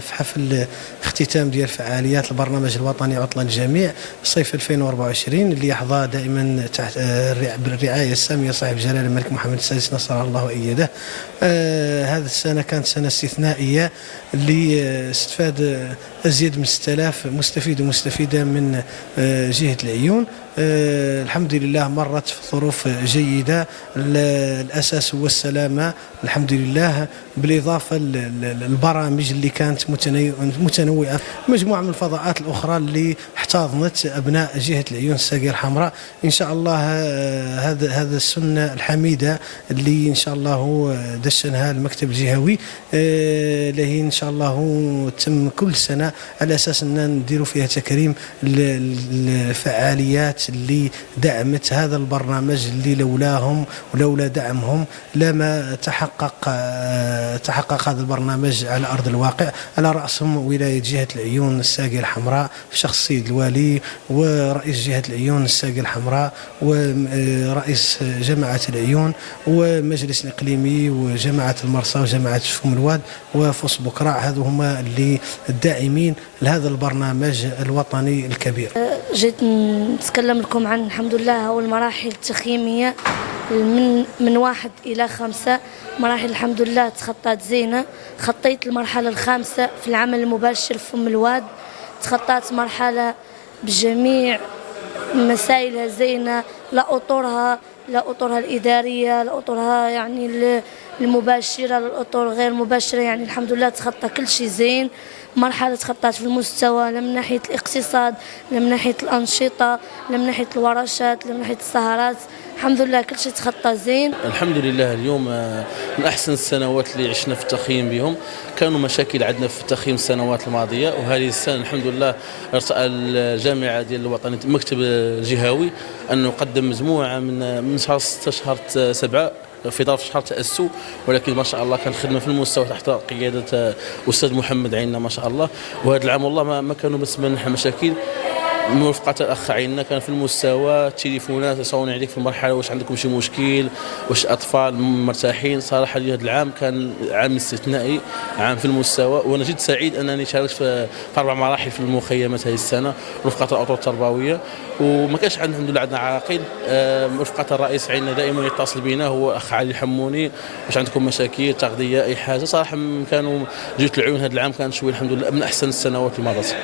في حفل اختتام ديال فعاليات البرنامج الوطني عطلة الجميع صيف 2024 اللي يحظى دائما تحت بالرعاية السامية صاحب جلالة الملك محمد السادس نصر الله وأيده. هذه السنة كانت سنة استثنائية اللي استفاد أزيد من 6000 مستفيد ومستفيدة من جهة العيون. الحمد لله مرت في ظروف جيدة، الأساس هو السلامة الحمد لله، بالإضافة للبرامج اللي كانت متنوعة، مجموعة من الفضاءات الأخرى اللي احتضنت أبناء جهة العيون الساقية الحمراء. إن شاء الله هذا السنة الحميدة اللي إن شاء الله دشنها المكتب الجهوي اللي إن شاء الله تم كل سنة على أساس أن نديروا فيها تكريم الفعاليات اللي دعمت هذا البرنامج اللي لولاهم ولولا دعمهم لما تحقق هذا البرنامج على أرض الواقع، على رأسهم ولاية جهة العيون الساقية الحمراء في شخص السيد الوالي ورئيس جهة العيون الساقية الحمراء ورئيس جماعة العيون ومجلس الإقليمي وجماعة المرسى وجماعة شفوم الواد وفص بكرة. هذو هما اللي الداعمين لهذا البرنامج الوطني الكبير. جيت نتكلم لكم عن الحمد لله هو المراحل التخييمية من 1 إلى 5 مراحل الحمد لله تخطات زينة. خطيت المرحلة الخامسة في العمل المباشر في فم الواد، تخطات مرحلة بجميع مسائلها زينة، لا أطرها الإدارية، لا أطرها يعني المباشرة، لا الأطر غير مباشرة، يعني الحمد لله تخطى كل شيء زين. مرحلة تخطات في المستوى لا من ناحية الاقتصاد لا من ناحية الأنشطة لا من ناحية الورشات لا من ناحية السهرات، الحمد لله كل شيء تخطى زين. الحمد لله اليوم من أحسن السنوات اللي عشنا في التخييم بهم. كانوا مشاكل عندنا في التخييم السنوات الماضية، وهذه السنة الحمد لله ارتأى الجامعة ديال الوطني المكتب الجهوي أنه قدم مجموعة من شهر 6 شهر 7 في ظرف شهر تأسو، ولكن ما شاء الله كان خدمة في المستوى تحت قيادة أستاذ محمد عيننا ما شاء الله. وهذا العام والله ما كانوا بس من مشاكل، مرافقة الأخ عيننا كان في المستوى، التليفونات يصوني عليك في المرحلة واش عندكم شي مشكل، واش أطفال مرتاحين. صراحة هذا العام كان عام استثنائي، عام في المستوى، وأنا جد سعيد أنني شاركت في 4 مراحل في المخيمات هذه السنة رفقة الأطر التربوية. وما كانش الحمد لله عندنا عراقيل. رفقة الرئيس عيننا دائما يتصل بنا، هو أخ علي الحموني، واش عندكم مشاكل تغذية أي حاجة. صراحة كانوا جهة العيون هذا العام كان شوي الحمد لله من أحسن السنوات اللي مرت.